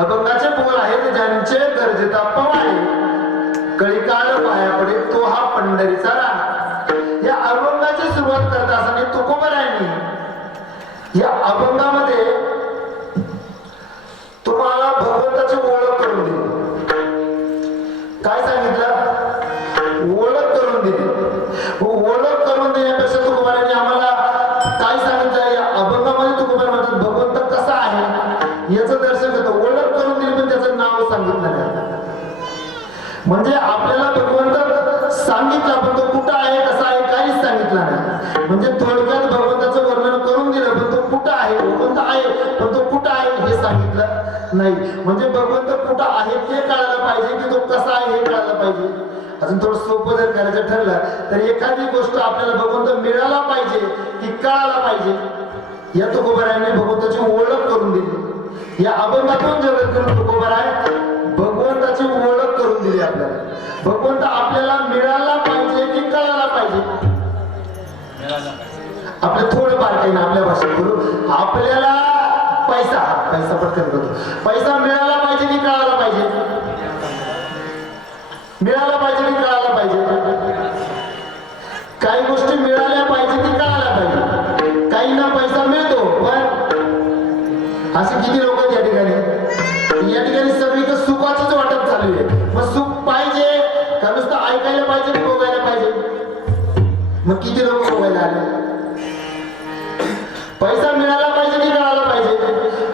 अभंगाचे बोल आहेत ज्यांचे गरजेचा पवाय कळिकाल पाया पडे तो हा पंढरीचा राणा. या अभंगाची सुरुवात करत असताना तुकोबरायांनी या अभंगामध्ये म्हणजे आपल्याला भगवंत सांगितला पण तो कुठं आहे कसा आहे काहीच सांगितलं नाही. म्हणजे थोडक्यात भगवंताचं वर्णन करून दिलं पण तो कुठं आहे भगवंत आहे पण तो कुठं आहे हे सांगितलं नाही. म्हणजे भगवंत कुठं आहे ते कळायला पाहिजे की तो कसा आहे हे कळायला पाहिजे. अजून थोडं सोपं जर करायचं ठरलं तर एखादी गोष्ट आपल्याला भगवंत मिळाला पाहिजे की कळायला पाहिजे. या तुकोबरायांनी भगवंताची ओळख करून दिली. या अभंगातून जगत करून तुकोबराय भगवंताची ओळख करून दिली आपल्याला. भगवंत आपल्याला मिळाला पाहिजे की कळायला पाहिजे? आपलं थोडं बारकाईनं आपल्या भाषेत बोलू. आपल्याला पैसा पैसा पटकन करतो पैसा मिळाला पाहिजे की कळायला पाहिजे? मिळाला पाहिजे की कळायला पाहिजे? काही गोष्टी मिळाल्या पाहिजे की कळायला पाहिजे? काहींना पैसा मिळतो पण असे किती लोक मग सुख पाहिजे का नुसतं ऐकायला पाहिजे की भोगायला पाहिजे? मग किती लोक भोगायला आले? पैसा मिळाला पाहिजे की कळाला पाहिजे?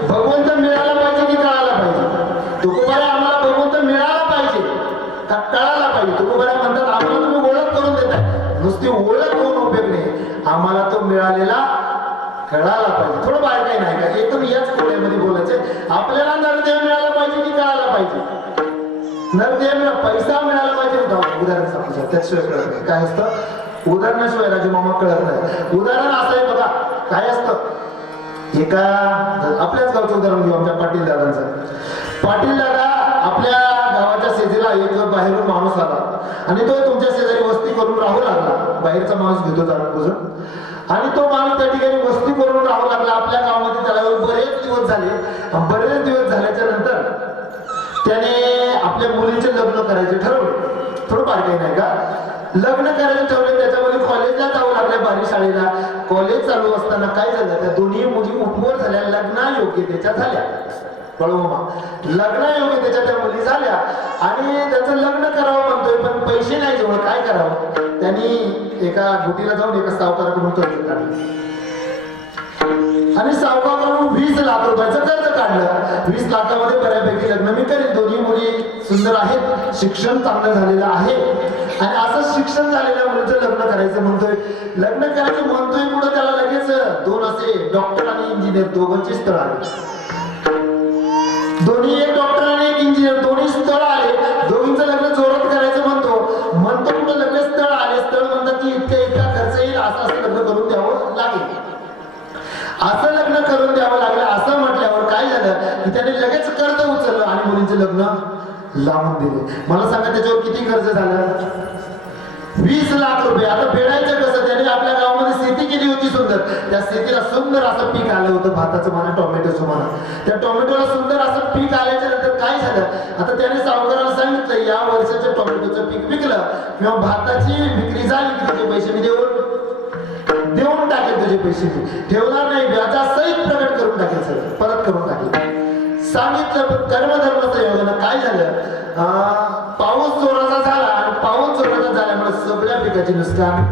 भगवंत मिळाला पाहिजे की कळाला पाहिजे? तुकोबारा आम्हाला भगवंत मिळाला पाहिजे का कळायला पाहिजे? तुकोबारा म्हणतात आम्हाला तुम्ही ओळख करून देताय नुसती ओळख होऊन उपयोग नाही. आम्हाला तो मिळालेला कळायला पाहिजे. थोडं बाहेर काही नाही का एकदम याच खोड्यामध्ये बोलायचं आपल्याला नरदेव मिळाला पाहिजे की कळायला पाहिजे? नरदेव मिळा पैसा मिळाला पाहिजे उदाहरण उदाहरण त्याशिवाय कळत नाही. काय असतं? उदाहरणाशिवाय राजे मामा कळत नाही. उदाहरण असं आहे बघा. काय असतं? एका आपल्याच गावचं उदाहरण घेऊ आमच्या पाटील दादांचं. पाटील दादा आपल्या गावाच्या शेतीला एक बाहेरून माणूस आला. आणि तो तुमच्या शेजारी वस्ती करून राहू लागला. बाहेरचा माणूस घेतो जरा पुजून आणि तो माणूस त्या ठिकाणी वस्ती करून राहू लागला. आपल्या गावामध्ये त्याला बरेच दिवस झाले. बरेच दिवस झाल्याच्यानंतर त्याने आपल्या मुलीचे लग्न करायचे ठरवले. थोडं बारकाई नाही का? लग्न करायचं ठरवले त्याच्यामध्ये कॉलेजला जावं लागलं बारी शाळेला. कॉलेज चालू असताना काय झालं? त्या दोन्ही मुली उठमोर झाल्या लग्नायोग्यतेच्या झाल्या. कळवमा लग्नायोग्यतेच्या त्या मुली झाल्या. आणि त्याचं लग्न करावं म्हणतोय पण पैसे नाही जवळ. काय करावं? त्यांनी एका गुटीला जाऊन एका सावकाराकडून कर्ज काढलं. आणि सावकाराकडून वीस लाख रुपयाचं कर्ज काढलं. वीस लाखामध्ये बऱ्यापैकी लग्न मी करेन. दोन्ही मुली सुंदर आहेत. शिक्षण चांगलं झालेलं आहे. आणि असं शिक्षण झालेल्या मुलीचं लग्न करायचं म्हणतोय. लग्न करायचं म्हणतोय पुढे त्याला लगेच? दोन असे डॉक्टर आणि इंजिनियर दोघांचे स्थळ आले. दोन्ही एक डॉक्टर आणि एक इंजिनियर दोन्ही स्थळ आले. असं लग्न करून द्यावं लागलं असं म्हटल्यावर काय झालं? की त्याने लगेच कर्ज उचललं आणि मुलींचं लग्न लावून दिले. मला सांगा त्याच्यावर किती कर्ज झालं? वीस लाख रुपये. आता फेडायचं कसं? त्याने आपल्या गावामध्ये शेती केली होती सुंदर. त्या शेतीला सुंदर असं पीक आलं होतं भाताचं म्हणा टोमॅटोचं म्हणा. त्या टोमॅटोला सुंदर असं पीक आल्याच्यानंतर काय झालं? आता त्याने सावकाराला सांगितलं या वर्षाच्या टोमॅटोचं पीक विकलं. किंवा भाताची विक्री झाली किती पैसे मी देऊन तुझे पैसे मी ठेवणार नाही व्याजा सहित प्रकट करून टाकेल सगळं परत करून टाकेल. सांगितलं पण कर्मधर्माचं योजना काय झालं? पाऊस जोराचा झाला आणि पाऊस जोराचा झाल्यामुळे सगळ्या पिकाचे नुकसान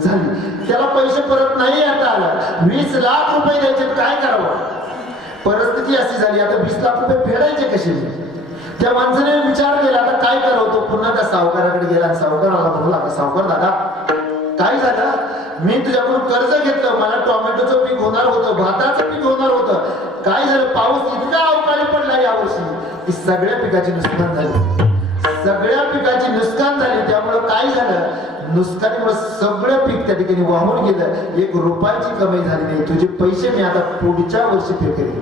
झाली. त्याला पैसे परत नाही आता आला. वीस लाख रुपये द्यायचे काय करावं? परिस्थिती अशी झाली. आता वीस लाख रुपये फेडायचे कसे? त्या माणसाने विचार केला आता काय करावं? तो पुन्हा त्या सावकाराकडे गेला आणि सावकाराला म्हणला सावकार दादा काय झालं? मी तुझ्याकडून कर्ज घेतलं मला टोमॅटोचं पीक होणार होतं भाताचं पीक होणार होतं. काय झालं? पाऊस इतका अवकाळी पडला यावर्षी की सगळ्या पिकाची नुकसान झाली. सगळ्या पिकाची नुकसान झाली. त्यामुळं काय झालं? नुकसानीमुळे सगळं पीक त्या ठिकाणी वाहून गेलं. एक रुपयाची कमाई झाली नाही. तुझे पैसे मी आता पुढच्या वर्षी पे करेन.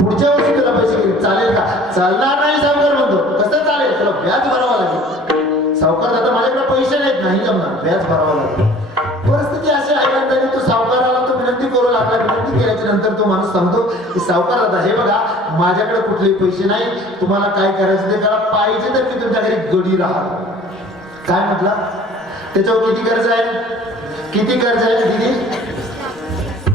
पुढच्या वर्षी तुला पैसे करेन. चालेल का? चालणार नाही सावकार म्हणतो कसं चालेल? तुला व्याज भरावं लागेल. सावकार दादा माझ्याकडे पैसे नाहीत. नाही जमणार. व्याज भरावं लागेल. परिस्थिती विनंती केल्याच्यानंतर तो माणूस सांगतो की सावकार दादा हे बघा माझ्याकडे कुठले पैसे नाही तुम्हाला काय करायचं ते करा. पाहिजे तर मी तुमच्या घरी गडी राहा काय म्हटला? त्याच्यावर किती कर्ज आहे? किती कर्ज आहे दिदी?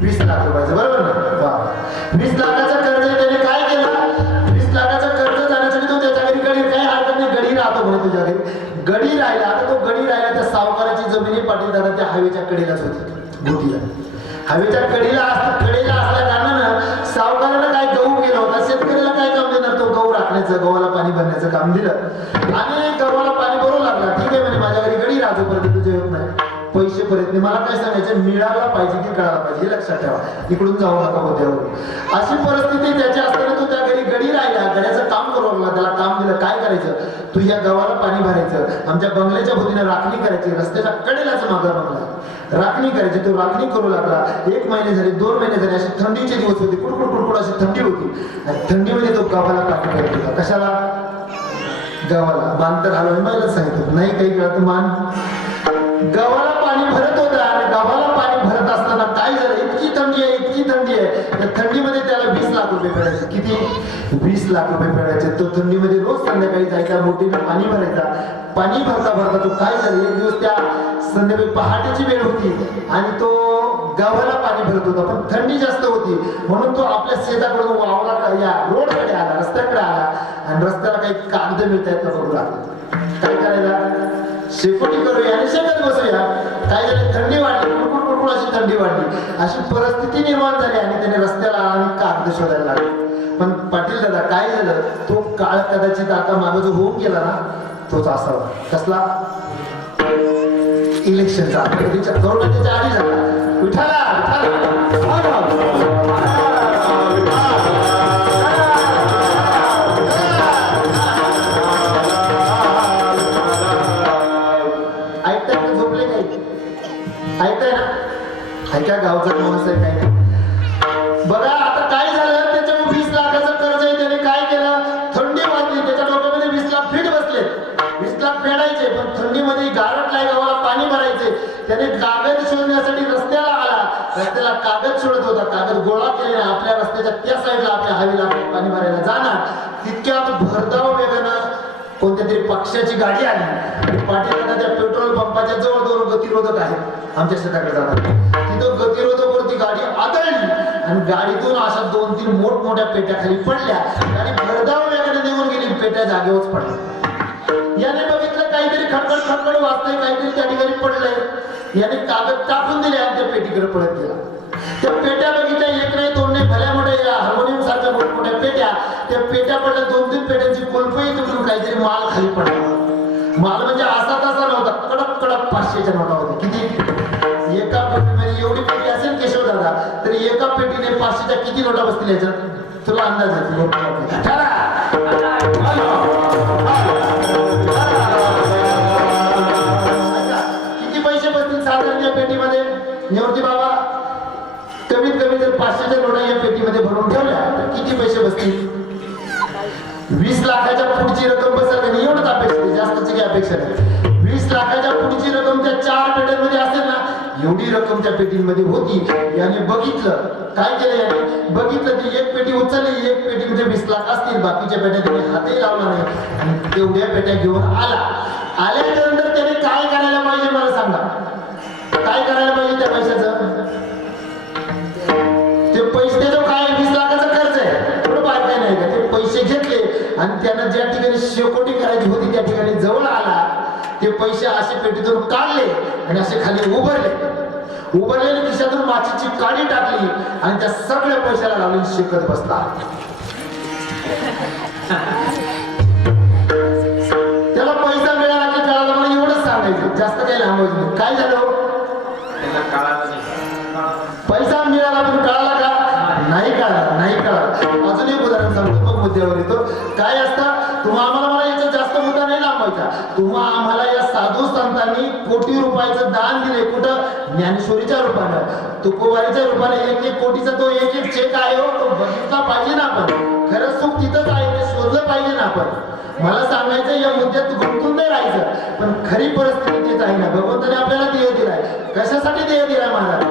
वीस लाख रुपयाचं. बरोबर ना? वा. वीस लाखाचं कर्ज त्याने काय केलं? वीस लाखाचं कर्ज जाण्यासाठी तो त्याच्या घरी गडी काय हरकत नाही गडी राहतो म्हणे तुझ्या घरी. गडी राहिला आता तो गडी राहिला त्या सावकाराची जमिनी पाटील दादा त्या हायवेच्या कडेलाच होती गोटीला हवेच्या कडेला कडेला असल्या कारणानं सावकारानं काय गहू केला होता शेतकऱ्याला काय काम देणार? तो गहू राखण्याचं गव्हाला पाणी भरण्याचं काम दिलं. आणि गव्हाला पाणी भरू लागला. ठीक आहे म्हणजे माझ्या घरी गडी राहतोपर्यंत तुझे होत नाही. पैसे परत नाही. मला काय सांगायचं? मिळाला पाहिजे की कळायला पाहिजे हे लक्षात ठेवा. इकडून जाऊ नका होत्यावर अशी परिस्थिती त्याची असताना तो त्या घरी गडी राहिला गड्याचं काम करू लागला त्याला काम दिलं काय करायचं? तू या पाणी भरायचं. आमच्या बंगल्याच्या भोवतीने राखणी करायची रस्त्याच्या कडेलाच मागा बंगला राखणी करायची तो राखणी करू लागला. एक महिने झाले दोन महिने झाले अशी थंडीचे दिवस होते कुडकुड कुडकुड अशी थंडी होती. थंडीमध्ये तो गावाला पाणी भरत होता. कशाला? गावाला मान तर हलवून मला सांगितलं. नाही काही कळत मान गव्हाला पाणी भरत थंडी त्या थंडीमध्ये त्याला वीस लाख रुपये मिळायचे किती? वीस लाख रुपये मिळायचे तो थंडीमध्ये रोज संध्याकाळी जायचा मोठीनं पाणी भरायचा. पाणी भरता भरता तो काय झालं? एक दिवस त्या संध्याकाळी पहाटेची वेळ होती आणि तो गव्हाला पाणी भरत होता पण थंडी जास्त होती. म्हणून तो आपल्या शेताकडून वावरा या रोडकडे आला रस्त्याकडे आला आणि रस्त्याला काही कागद मिळत आहेत बघू लागला काय करायला? शेकोटी करूया आणि शेतात बसूया काय झालं थंडी वाढली कुरकुर कुरकुर अशी थंडी वाढली. अशी परिस्थिती निर्माण झाली आणि त्याने रस्त्याला आणि कागद शोधायला लागले. पण पाटील दादा काय झालं? तो काळ कदाचित आता मागे जो होऊन गेला ना तोच असावा. कसला? इलेक्शनचा. आधी झाला. विठाला विठाला हो त्याच्या त्या साईडला आपल्या हवेला पाणी भरायला जाणार. तितक्यात भरधाव वेगानं कोणत्या तरी पक्षाची गाडी आली. पाठीला त्या पेट्रोल पंपाच्या जवळ दोन गतिरोधक आहेत. आमच्या शेताकडे जातात. तिथं गतिरोधक वरती गाडी आदळली. आणि गाडीतून अशा दोन तीन मोठमोठ्या पेट्या खाली पडल्या. आणि भरधाव वेगाने निघून गेली पेट्या जागेवरच पडल्या. याने बघितलं काहीतरी खडखड खडखड वाचतंय काहीतरी त्या ठिकाणी पडलंय. याने कागद टाकून दिले आणि त्या पेटीकडे पळत गेला. त्या पेट्या बघितल्या एक नाही भल्या मोठ्या या हार्मोनियम सारख्या मोठमोठ्या पेट्या त्या पेट्या पडल्या दोन तीन पेट्यांची कुलपही तुटून काहीतरी माल खाली पडला. माल म्हणजे असा तसा नव्हता कडक कडक पाचशेच्या नोटा होत्या किती एका पेटीमध्ये म्हणजे एवढी पेटी असेल केशव दादा तर एका पेटीने पाचशेच्या किती नोटा बसतील याच्यात? तुला अंदाज येतो किती पैसे बसतील साधारण या पेटीमध्ये? निवृत्ती बाबा जर पाचशेच्या नोटा या पेटीमध्ये भरून ठेवल्या तर किती पैसे बसतील? वीस लाखाच्या पुढची रक्कम बसेल का नाही एवढंच अपेक्षा आहे, जास्तची काही अपेक्षा नाही. वीस लाखाच्या पुढची रक्कम त्या चार पेट्यांमध्ये असेल ना एवढी रक्कम त्या पेटीमध्ये होती. याने बघितलं काय केलं याने? बघितलं ती एक पेटी उचलली एक पेटीमध्ये वीस लाख असतील बाकीच्या पेट्या त्याने हातही लावला नाही. आणि तेवढ्या पेट्या घेऊन आला. आल्यानंतर त्याने काय करायला पाहिजे मला सांगा? काय करायला पाहिजे त्या पैशाचं? ते पैसे त्याच्यावर काय? वीस लाखाचा खर्च आहे. थोडं बाहेर काय नाही का? ते पैसे घेतले आणि त्यानं ज्या ठिकाणी शेकोटी करायची होती त्या ठिकाणी जवळ आला. ते पैसे असे पेटीतून काढले आणि असे खाली उभरले. उभरलेल्या खिशातून माचीची काडी टाकली आणि त्या सगळ्या पैशाला लावून शिकत बसला. त्याला पैसा मिळाला की त्याला मला एवढंच सांगायचं. जास्त काही लांबायचं नाही. काय झालं? हो? नाही काढा नाही काढा अजून एक उदाहरण सांगतो मग मुद्द्यावर येतो. काय असतं? तुम्हा आम्हाला मला याचा जास्त मुद्दा नाही लांबायचा तुम्हा आम्हाला या साधू संतांनी कोटी रुपयाचं दान दिले कुठं? ज्ञानेश्वरीच्या रूपानं. तुकोबारीच्या रूपाने एक एक कोटीचा तो एक एक चेक आहे हो. तो बघितला पाहिजे ना आपण. खरंच सुख तिथंच आहे ते शोधलं पाहिजे ना आपण. मला सांगायचं या मुद्द्यात गुंतून नाही राहायचं. पण खरी परिस्थिती तीच आहे ना. भगवंताने आपल्याला देह दिलाय. कशासाठी देह दिलाय महाराज?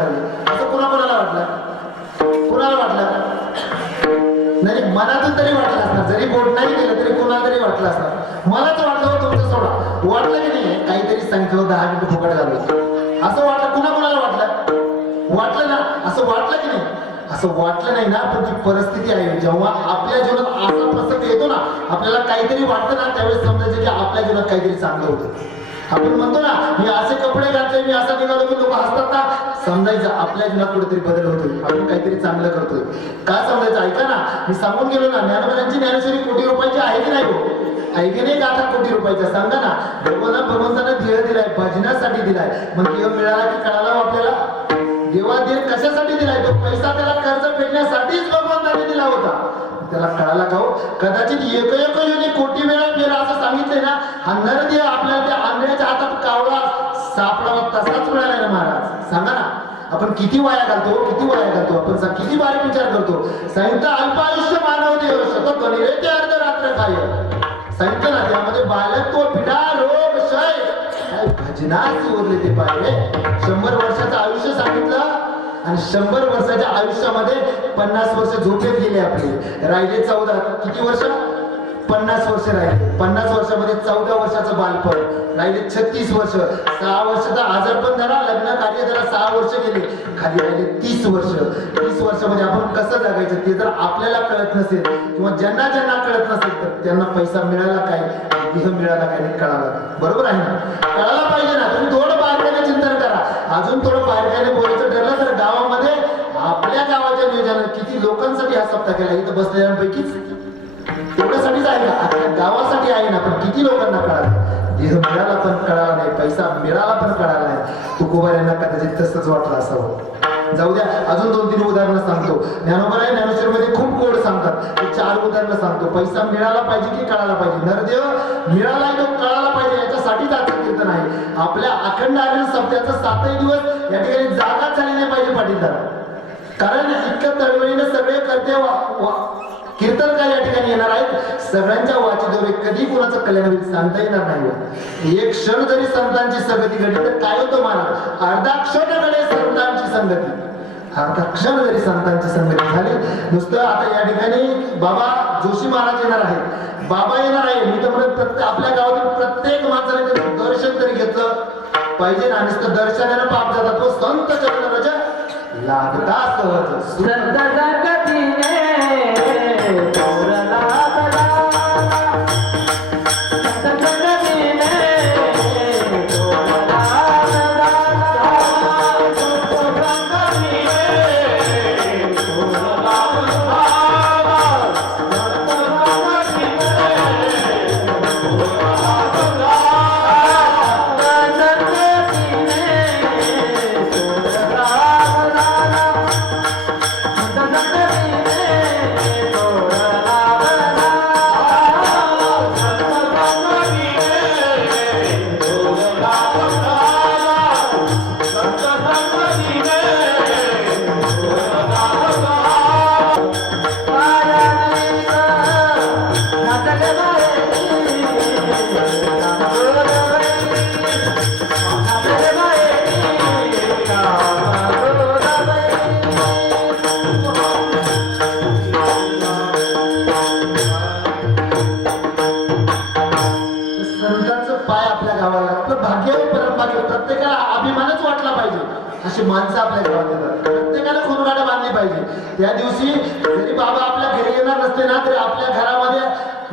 लागले असं कुणा कुणाला वाटलं? कुणाला वाटलं? नाही मनातून तरी वाटलं असणार. जरी बोट नाही केलं तरी कुणाला तरी वाटलं असणार. मलाच वाटलं तुमचं सोडा. वाटलं की नाही? काहीतरी सांगितलं दहा मिनिट फुकट झालं असं वाटलं कुणा कुणाला वाटलं? वाटलं ना? असं वाटलं की नाही? असं वाटलं नाही ना पण ती परिस्थिती आहे. जेव्हा आपल्या जीवनात असा प्रसंग येतो ना आपल्याला काहीतरी वाटतं ना त्यावेळेस समजायचं की आपल्या जीवनात काहीतरी चांगलं होतं. आपण म्हणतो ना मी असे कपडे घातले मी असा निघालो की लोक हसतात ना. समजायचं आपल्या जीवनात कुठेतरी बदल होतोय. आपण काहीतरी चांगलं करतोय. काय समजायचं? ऐका ना. मी सांगून गेलो ना ज्ञानवानांची ज्ञानेश्वरी कोटी रुपयाची आहे की नाही हो? आहे नाही गाथा कोटी रुपयाचा सांगा ना. देवाला भगवंतानं ध्येय दिलाय भजनासाठी दिलाय. मग देव मिळाला की कळाला हो आपल्याला? देवा ध्येय कशासाठी दिलाय? तो पैसा त्याला कर्ज फेडण्यासाठीच भगवंताने दिला होता. त्याला कळाला का हो? कदाचित एक एक योनी कोटी वेळा मेला असं सांगितलंय ना. हा नर कावळा सापडावा तसाच मिळाला ना महाराज. सांगा ना. आपण किती वाया घालतो किती वाया घालतो? आपण किती बारीक विचार करतो? संयुक्त अल्प आयुष्य मानव देव शतो कनिरे ते अर्ध रात्र काय संयुक्त ना त्यामध्ये बालत्व पिढा रोग शय भजनाच उरले ते पाहिले? शंभर वर्षाचं आयुष्य सांगितलं आणि शंभर वर्षाच्या आयुष्यामध्ये पन्नास वर्ष झोपेत गेले आपले. राहिले चौदा. किती वर्ष? पन्नास वर्ष राहिले. पन्नास वर्षामध्ये चौदा वर्षाचं बालपण. राहिले छत्तीस वर्ष सहा वर्षाचा आजारपण झाला लग्न कार्य जरा सहा वर्ष गेले. खाली राहिले तीस वर्ष. तीस वर्षामध्ये आपण कसं जगायचं ते जर आपल्याला कळत नसेल. किंवा ज्यांना ज्यांना कळत नसेल तर त्यांना पैसा मिळाला काय देह मिळाला काय कळाला. बरोबर आहे ना? कळायला पाहिजे ना. तुम्ही थोडं बारकाईने चिंतन करा. अजून थोडं बारकाईने बोलायचं ठरलं तर गावामध्ये आपल्या गावाच्या नियोजनात किती लोकांसाठी हा सप्ताह केला? इथं बसलेल्यांपैकीच. तेवढ्यासाठीच आहे ना गावासाठी आहे ना पण किती लोकांना कळालं? देह मिळाला पण कळाला नाही पैसा मिळाला पण कळाला नाही. तुकोबार यांना कदाचित तसंच वाटलं असावं. जाऊ द्या अजून दोन तीन उदाहरणं सांगतो. ज्ञानोबर आहे ज्ञानेश्वरमध्ये खूप गोड सांगतात. ते चार उदाहरणं सांगतो. पैसा मिळाला पाहिजे की कळाला पाहिजे? नरदेव मिळाला तो कळाला पाहिजे याच्यासाठीच आजचं कीर्तन आहे. आपल्या अखंड आलेल्या सप्त्याचा सातही दिवस या ठिकाणी जागाच झाली नाही पाहिजे पाटीलदार. कारण इतक्या तळमळीने सगळे करते वा- वा- कीर्तनकार या ठिकाणी येणार आहेत? सगळ्यांच्या वाचीद्वारे कधी कोणाचं कल्याण होईल सांगता येणार नाही हो. एक क्षण जरी संतांची संगती घडली तर काय होतं महाराज अर्धा क्षण संतांची संगती. अर्धा क्षण जरी संतांची संगती झाली नुसतं आता या ठिकाणी बाबा जोशी महाराज येणार आहेत. बाबा येणार आहे मी तर म्हणत प्रत्येक आपल्या गावातील प्रत्येक माणसाने दर्शन तरी घेतलं पाहिजे ना. नुसतं दर्शनानं पाप जातात तो संत चरण रजा लागता सहज संत Gracias. माणसं आपल्या गावात येतात. पाहिजे. त्या दिवशी जरी बाबा आपल्या घरी येणार नसते ना तरी आपल्या घरामध्ये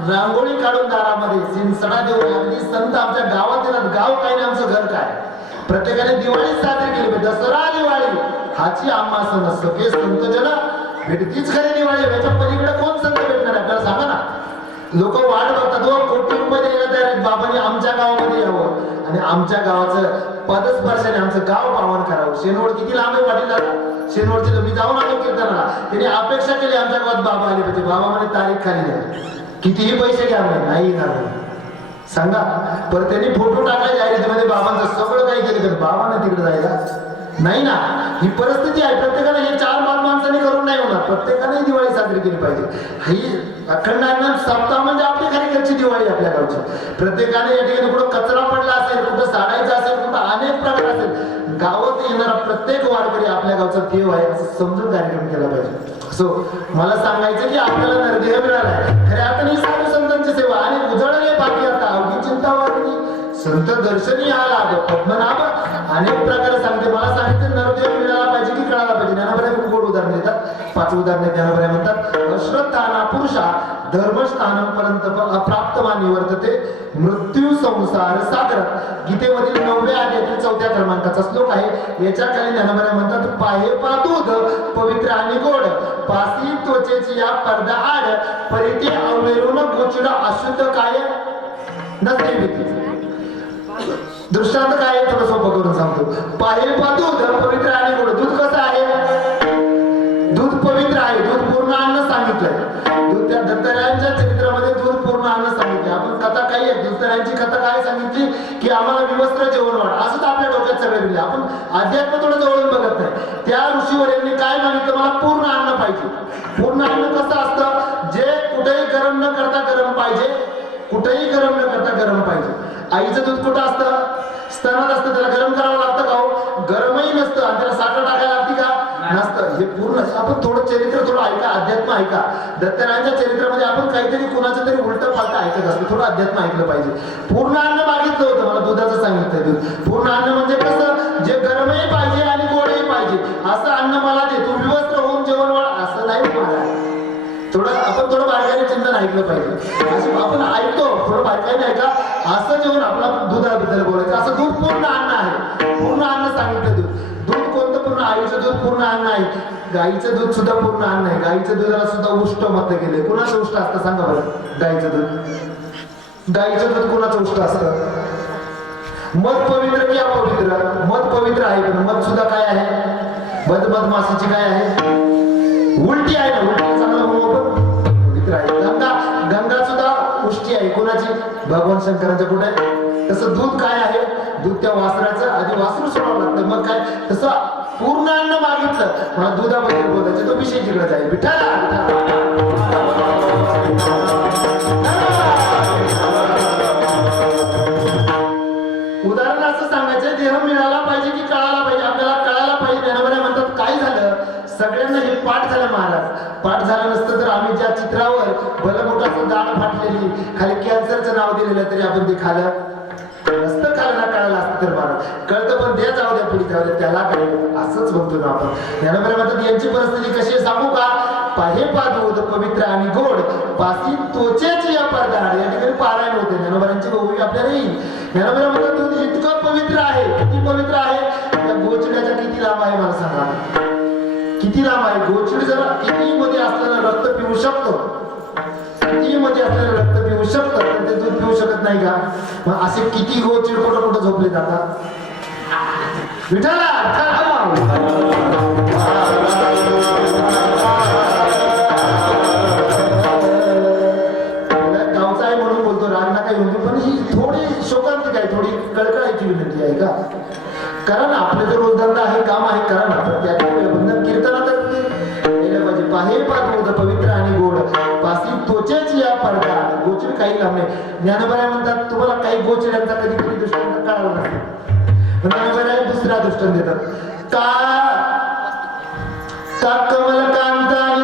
रांगोळी काढून दारामध्ये सिंसडा देऊन अगदी संत आमच्या गावात येतात. गाव काय नाही आमचं घर काय? प्रत्येकाने दिवाळी साजरी केली पाहिजे. दसरा दिवाळी. हाची आम्हा सण असतो. हे संत जन भेटतीच खरी दिवाळी. याच्या पलीकडे कोण संत भेटणार आपल्याला सांगा ना. लोक वाट बघतात कोटी रुपये द्यायला तयार आहेत. बाबांनी आमच्या गावामध्ये यावं. आणि आमच्या गावाचं पदस्पर्शाने आमचं गाव पावन करावं. शेनवड किती लांब आहे पाटील शेनवडचे मी जाऊन आलो कीर्तनाला. त्याने अपेक्षा केली आमच्या गावात बाबा आले पाहिजे. बाबा म्हणे तारीख खाली द्या. कितीही पैसे घ्या म्हणे नाही येणार सांगा. पर त्यांनी फोटो टाकला जाहिरातीमध्ये बाबांचं सगळं काही केलं तर बाबांना तिकडे जायला. नाही ना. ही परिस्थिती आहे. प्रत्येकाने हे चार मान करून नाही होणार. प्रत्येकाने दिवाळी साजरी केली पाहिजे. ही अखंड अण्णा सप्ताह म्हणजे आपल्या घरी घरची दिवाळी आपल्या गावची. प्रत्येकाने या ठिकाणी कुठं कचरा पडला असेल कुठं साडायचं असेल कुठं अनेक प्रकार असेल गावात येणारा प्रत्येक वारकरी आपल्या गावचा देव आहे असं समजून कार्यक्रम केला पाहिजे. सो मला सांगायचं की आपल्याला नरदेह मिळाला खऱ्या अर्थाने ही साधू संतांची सेवा आणि उजळले बाकी आता अवघी चिंता वाटली संत दर्शनी हा लाभ पद्मनाभ अनेक प्रकारे सांगते. मला सांगितलं नरदेह मिळाला पाहिजे की कळाला पाहिजे. ज्ञानबऱ्या खूप गोड उदाहरण म्हणतात पाच उदाहरणे ज्ञानबऱ्या म्हणतात अश्रद्धाना पुरुषा धर्मस्थानापर्यंत अप्राप्तमानी वर्तते मृत्यू संसार सागर. गीतेमधील नवव्या अध्यायातील चौथ्या क्रमांकाचा श्लोक आहे. याच्या खाली ज्ञानबऱ्या म्हणतात पाहे पातूद पवित्र आणि गोड. पासी त्वचेची या पडदा आड परिते अवेरून गोचिड अशुद्ध काय? नसते दृष्टांत काय थोडं सोपं करून सांगतो. पाहे दूध पवित्र आणि गोड. दूध कसं आहे? सांगितलंय. त्या दत्तरायांच्या चरित्रामध्ये दूध पूर्ण अन्न सांगितले आपण कथा काही आहे? दत्तरायांची कथा काय सांगितली? की आम्हाला विवस्त्र जेवण वाढ. असंच आपल्या डोक्यात सगळे दिले आपण अध्यात्म थोडं जवळून बघत नाही. त्या ऋषीवर यांनी काय मागितलं? मला पूर्ण अन्न पाहिजे. पूर्ण अन्न कसं असतं? जे कुठेही गरम न करता गरम पाहिजे कुठेही गरम न करता गरम पाहिजे. आईचं दूध कुठं असतं? स्तनात असतं. त्याला गरम करावं लागतं का हो? गरमही नसतं. आणि त्याला साखर टाकायला लागते नसतं. हे पूर्ण आपण थोडं चरित्र थोडं ऐका अध्यात्म ऐका. दत्तरायांच्या चरित्रामध्ये आपण काहीतरी कुणाचं तरी उलट फालत ऐकत असतो. थोडं अध्यात्म ऐकलं पाहिजे. पूर्ण अन्न मागितलं होतं मला दुधाचं सांगितलं दूध. पूर्ण अन्न म्हणजे कसं? जे गरमही पाहिजे आणि गोडही पाहिजे. असं अन्न मला दे. तू विवस्त्र होऊन जेवण वाढ असं नाही मला. थोडं आपण थोडं बारकाईने चिंतन ऐकलं पाहिजे. असं आपण ऐकतो थोडं बारकाईने ऐका. असं जेवण आपला दुधाबद्दल बोलायचं. असं दूध पूर्ण अन्न आहे. पूर्ण अन्न सांगितलं दूध. गाईचं दूध पूर्ण अन्न आहे गाईचं दूध सुद्धा पूर्ण अन्न आहे गाईचं दुधाला सुद्धा उष्ट मत केले कुणाचं उष्ट असतं? सांगा बरं. गाईचं दूध. गाईचं दूध कुणाचं उष्ट असतं? मध पवित्र की अपवित्र? मध पवित्र आहे पण मध सुद्धा काय आहे? मध मधमाशीची काय आहे? उलटी आहे ना उलटी म्हणू आपण पवित्र आहे. गंगा गंगा सुद्धा उष्टी आहे. कोणाची? भगवान शंकरांच्या कुठे? आहे तसं दूध काय आहे? दूध त्या वासराचं. आधी वासरू सोडावं लागतं. मग काय? तसं पूर्ण अन्न मागितलं. म्हणून दुधाबद्दल बोलायचं तो विषय तिकडे जाईल. उदाहरण असं सांगायचं देह मिळाला पाहिजे की कळाला पाहिजे? आपल्याला कळायला पाहिजे. ज्ञानोबा म्हणतात काय झालं? सगळ्यांना हे पाठ झालं महाराज. पाठ झालं नसतं तर आम्ही ज्या चित्रावर बलमोठाचं दाण फाटलेली खाली कॅन्सरचं नाव दिलेलं तरी आपण ते खाल्लं नसतं खायला कळालं असतं तर महाराज. कळतं पण द्या जाऊ द्या त्याला काय असंच म्हणतो ना आपण. ज्ञानोबा म्हणतात यांची परिस्थिती कशी आहे सांगू का? पाहे पादूद पवित्र आणि गोड. पासी त्वचेची या पडदा या ठिकाणी पारायण होते. ज्ञानोबारांची ओवी आपल्याला येईल. ज्ञानोबा म्हणतात दूध इतकं पवित्र आहे. किती पवित्र आहे? त्या गोचड्याचा किती लांब आहे मला सांगा. किती लांब आहे? गोचडी जर किती मध्ये असलेलं रक्त पिऊ शकतो? किती मध्ये असलेलं रक्त पिऊ शकतं? ते दूध पिऊ शकत नाही का? मग असे किती गोचिड कुठं कुठं झोपले जातात विठाला गावचा आहे म्हणून बोलतो राग काही येऊन पण ही थोडी शोकांतिक आहे थोडी कळकळायची विनंती आहे का? कारण आपलं जर जो रोजधंदा आहे काम आहे करा ना पण बंधन कीर्तना तर केलं पाहिजे म्हणजे पाहे पाच पवित्र आणि गोड. पासी त्वचेची या पडदा गोचर काही लांब नाही. ज्ञानबऱ्या म्हणतात तुम्हाला काही गोचर यांचा कधी कधी दृष्टांत कळाला नसतो. ज्ञानबऱ्या ज्ञानबराय दुसरा देतात. का का कमल कांता आणि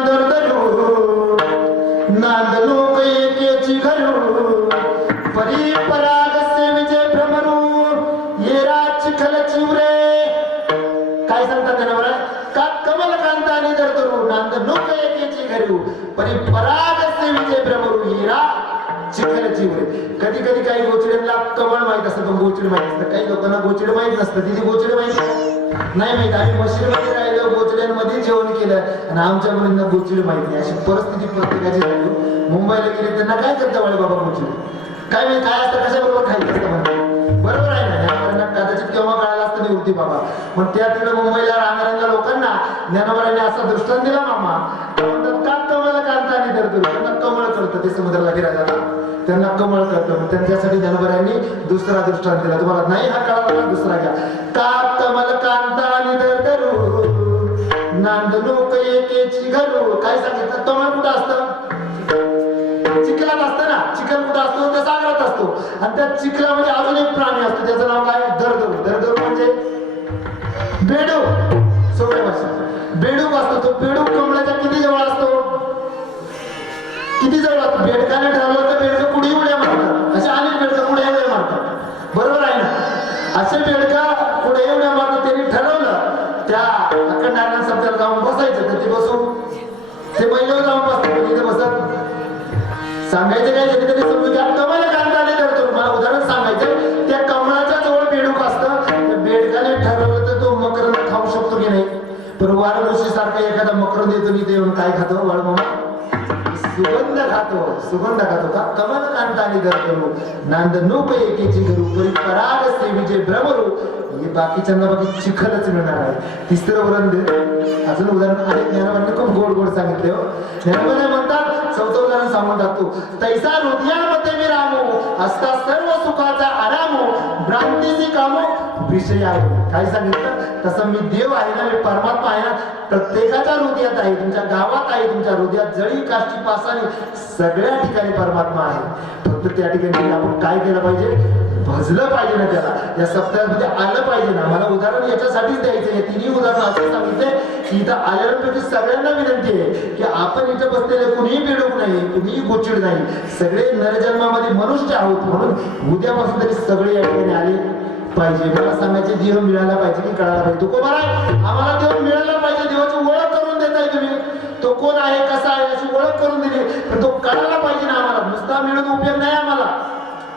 नांद लोक एकेची घरू माहीत असतं पण गोचिड माहीत असतं काही लोकांना गोचिड माहीत नसतं. तिथे गोचिड माहीत नाही माहीत. आम्ही मशीन मध्ये राहिलो गोचड्यांमध्ये जेवण केलं आणि आमच्या मुलींना गोचिड माहीत नाही. अशी परिस्थिती प्रत्येकाची झाली. मुंबईला गेले त्यांना काय करता वाळे बाबा गोचिड? काय माहीत? काय असतं? कशाबरोबर खायचं असतं म्हणजे बरोबर आहे ना? ज्ञानोबांना कदाचित केव्हा कळायला असतं निवृत्ती बाबा. पण त्या तिकडे मुंबईला राहणाऱ्या लोकांना ज्ञानोबाने असा दृष्टांत दिला मामा. म्हणतात का कमळ कांता नाही तर तुला ते समुद्राला फिरायला त्यांना कमळ करतं त्यांच्यासाठी धनबऱ्यांनी दुसरा दृष्टांत दिला. तुम्हाला नाही हा कळाला दुसरा घ्या. का कमल कांता आणि दरदरू. नांद एकेची घरू. काय सांगितलं? कमळ कुठं असतं? चिखलात असतं ना? चिखल कुठं असतो? त्या सागरात असतो. आणि त्या चिखलामध्ये अजून एक प्राणी असतो. त्याचं नाव काय? दरदरू. दरदरू म्हणजे बेडू सोप्या भाषेत. बेडूक असतो. तो बेडूक कमळ किती जवळ बेडकाने ठरवलं तर बेडकं कुणी उड्या मारतात. असे अनेक बेडकं कुठे उड्या मारतात. बरोबर आहे ना? असे बेडका कुठे उड्या मारतात त्यांनी ठरवलं त्या अखंडारण शब्दाला जाऊन बसायचं. तर ते बसू? ते पहिल्यावर जाऊन बसतात. तिथे बसत? सांगायचं काय? तरी तरी समजू की कांदा आले तर मला उदाहरण सांगायचं त्या कमळाच्या जवळ बेडूक असतं. बेडकाने ठरवलं तर तो मकरंद खाऊ शकतो की नाही? पण वारणोशी सारखा एखादा मकरंद येतो की ते येऊन काय खातो? वाळ मामा? सुगंध खातो सुगंध खातो. का कमल कांताने धरतो नांद नूप एकेची गुरु परी पराग सेवीचे भ्रमरू हे बाकीच्यांना बाकी चिखलच मिळणार आहे. तिसरं वरण दे. अजून उदाहरण आहे ज्ञानवांनी खूप गोड गोड सांगितले हो. ज्ञानवाने म्हणतात चौथं उदाहरण सांगून तैसा हृदयामध्ये मी रामू असता सर्व सुखाचा आरामो भ्रांतीची कामो विषय आहे काय सांगितलं? तसं मी देव आहे ना मी परमात्मा आहे ना प्रत्येकाच्या हृदयात आहे तुमच्या गावात आहे तुमच्या हृदयात जळी काष्टी पासाने सगळ्या ठिकाणी परमात्मा आहे. फक्त त्या ठिकाणी आपण काय केलं पाहिजे? भजलं पाहिजे ना त्याला. या सप्ताहामध्ये आलं पाहिजे ना. मला उदाहरण याच्यासाठीच द्यायचं आहे. तिन्ही उदाहरण असं सांगितलंय इथं आल्यानंतर सगळ्यांना विनंती आहे की आपण इथं बसलेले कुणीही बेडूक नाही कुणीही गोचिड नाही सगळे नरजन्मामध्ये मनुष्य आहोत म्हणून उद्यापासून तरी सगळे या ठिकाणी आले पाहिजे. मला सांगायचे देव मिळाला पाहिजे की कळायला पाहिजे? तो कोण आहे? आम्हाला देव मिळाला पाहिजे. देवाची ओळख करून देताय तुम्ही. तो कोण आहे? कसा आहे? अशी ओळख करून दिली. पण तो कळायला पाहिजे ना आम्हाला. नुसता मिळून उपयोग नाही आम्हाला.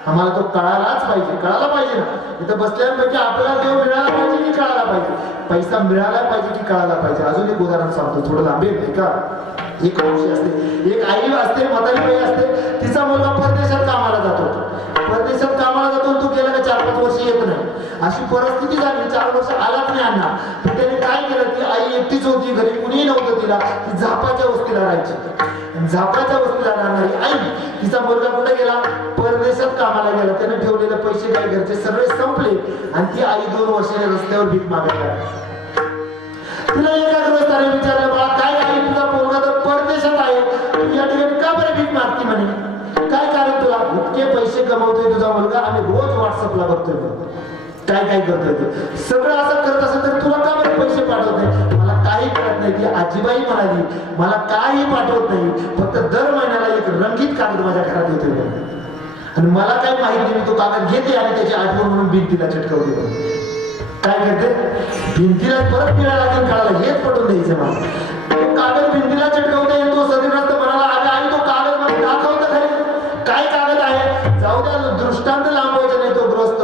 आम्हाला तो कळालाच पाहिजे कळायला पाहिजे ना. इथं बसल्यापैकी आपल्याला देव मिळाला पाहिजे की कळायला पाहिजे? पैसा मिळाला पाहिजे की कळायला पाहिजे? अजून एक उदाहरण सांगतो थोडं लांबेल नाही का एक औषधी असते एक आई असते म्हातारी बाई असते तिचा मुलगा परदेशात कामाला जातो. परदेशात कामाला जातो तू तो गेला का चार पाच वर्ष येत नाही. अशी परिस्थिती झाली चार वर्ष आलाच नाही अण्णा. तर त्याने काय केलं? ती आई एकटीच होती घरी कुणीही नव्हतं तिला ती झापाच्या वस्तीला राहायची. झापाच्या वस्तीला राहणारी आई तिचा मुलगा कुठे गेला? परदेशात कामाला गेला. त्याने ठेवलेले पैसे काय घरचे सगळे संपले आणि ती आई दोन वर्षाने रस्त्यावर भीक मागायला तिला एका ग्रस्ताने विचारलं बाळा काय आई तुझा पोरगा तर परदेशात आहे. तू या ठिकाणी का बरं भीक मागते म्हणे? काय कारण तुला? इतके पैसे कमवतोय तुझा मुलगा आम्ही रोज व्हॉट्सअपला बघतोय काय काय करतोय सगळं असं करत असेल तर तुला का बरं पैसे पाठवत नाही. मला काही कळत नाही. ती आजीबाई म्हणाली मला काही पाठवत नाही. फक्त दर महिन्याला एक रंगीत कागद माझ्या घरात येतोय. आणि मला काय माहीत नाही मी तो कागद घेते आणि त्याची आठवण म्हणून भिंतीला चटकवते. काय करते? भिंतीला परत पिळा लागेल काढायला. हेच पटवून द्यायचं मला. तो कागद भिंतीला चटकवते तो सदग्रस्त म्हणाला अगं आई तो कागद मला दाखवतं खरी. काय कागद आहे? जाऊ द्या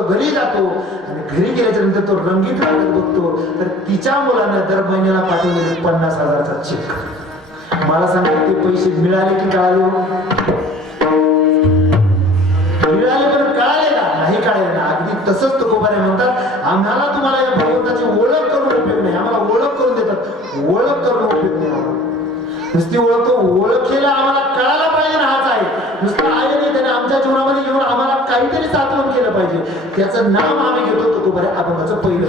घरी जातो आणि घरी गेल्याच्यानंतर तो रंगीत रंगत बघतो. तर तिच्या मुलांना दर महिन्याला पाठवलेले पन्नास हजारचा चेक मला सांगा ते पैसे मिळाले की कळाले? मिळाले पण कळाले का? नाही कळाले ना. अगदी तसंच तुकोबाने म्हणतात आम्हाला तुम्हाला या भगवंताची ओळख करून उपयोग नाही. आम्हाला ओळख करून देतात. ओळख करून उपयोग नाही आम्हाला. नुसती ओळख तो ओळखीला आम्हाला कळायला पाहिजे ना हाच आहे. नुसतं आहे नाही त्याने आमच्या जीवनामध्ये घेऊन आम्हाला काहीतरी साधवून केलं पाहिजे. त्याचं नाम आम्ही घेतो तुकोबारे अभंगाचं पहिलं.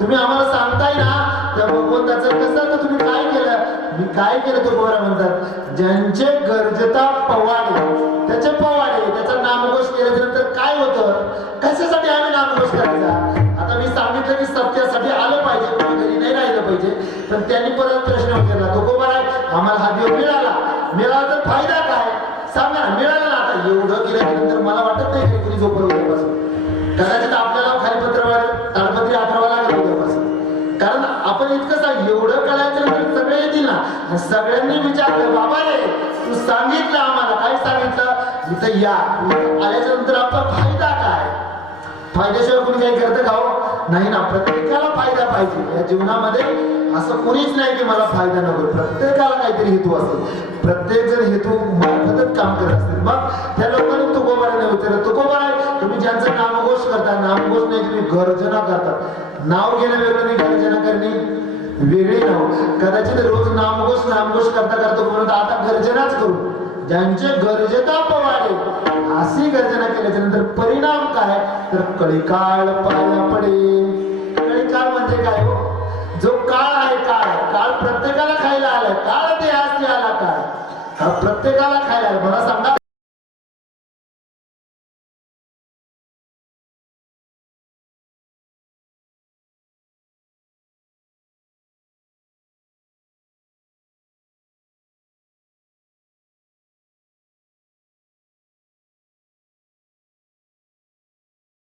तुम्ही आम्हाला सांगताय ना त्या भगवंताचं कसं तर तुम्ही काय केलं? मी काय केलं तो गोरा म्हणतात ज्यांचे गरजता पवाडे त्याचे पवाडे त्याचा नामघोष केल्याच्यानंतर काय होतं? कशासाठी आम्ही नामघोष करायचा? आता मी सांगितलं की सत्यासाठी आलं पाहिजे कोणी नाही राहिलं पाहिजे. पण त्यांनी परत प्रश्न विचारला तो गोबर आहे आम्हाला हा देव मिळाला. मिळाला तर फायदा काय? सांगा मिळाला ना आता. एवढं केल्यानंतर मला वाटत नाही कुणी झोपलं उद्यापासून कदाचित सगळ्यांनी विचारलं बाबा रे तू सांगितलं आम्हाला. काय सांगितलं? इथं या. आल्याच्यानंतर आपला फायदा काय? फायद्याशिवाय कोणी काही करतं का हो? नाही ना प्रत्येकाला फायदा पाहिजे. या जीवनामध्ये असं कोणीच नाही की मला फायदा नको. प्रत्येकाला काहीतरी हेतू असेल. प्रत्येक जण हेतू मार्फतच काम करत असतील. मग त्या लोकांनी तुकोबाराने विचारलं. तुकोबारा तुम्ही ज्यांचं नामघोष करता नामघोष नाही तुम्ही गर्जना करता. नाव घेणं वेगळं नाही गर्जना करणे. वेगळी कदाचित रोज नामघोष नामघोष करता करतो म्हणून आता गर्जनाच करू. ज्यांचे गरजेता पवाडे अशी गर्जना केल्याच्यानंतर परिणाम काय? तर कळीकाळ पाया पडे कळीकाळ म्हणजे काय हो? जो काळ आहे काळ काळ प्रत्येकाला खायला आलाय. काळ ते आज ते आला काळ. हा प्रत्येकाला खायला आलं मला सांगा